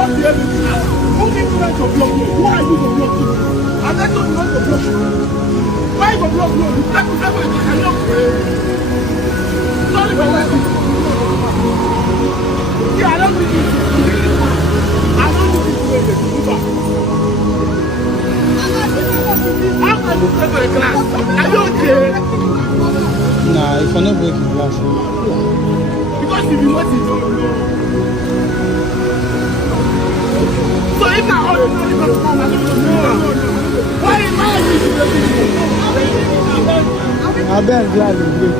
not be able to ask. Who people want to block you? Why are you to block you? And I told you not to block you. Why you block you? You tell me I cannot pray. Sorry for that. See, I don't think it's I don't think it's way to do that. How can you play for a class? Are you okay? Nah, if I not break the glass. Because if you want it, so if not all you know, you're going to come and no. Why are you I bet glass is break.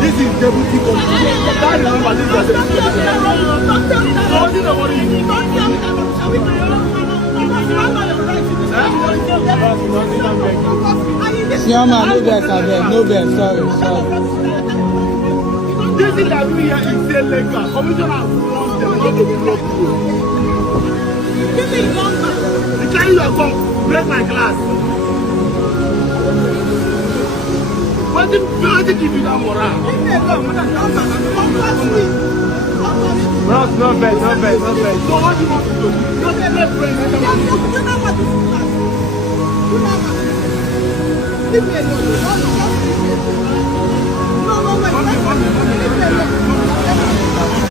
This is deputy commissioner. That remember this is Siama, no best, I beg. No best, sorry. This thing that we here is illegal. Commissioner has wrong them not to block you. This is wrong. The time you are come, break my glass. What did give you that moral? No bad. So what do you want to do? Just let friends. Leave me alone.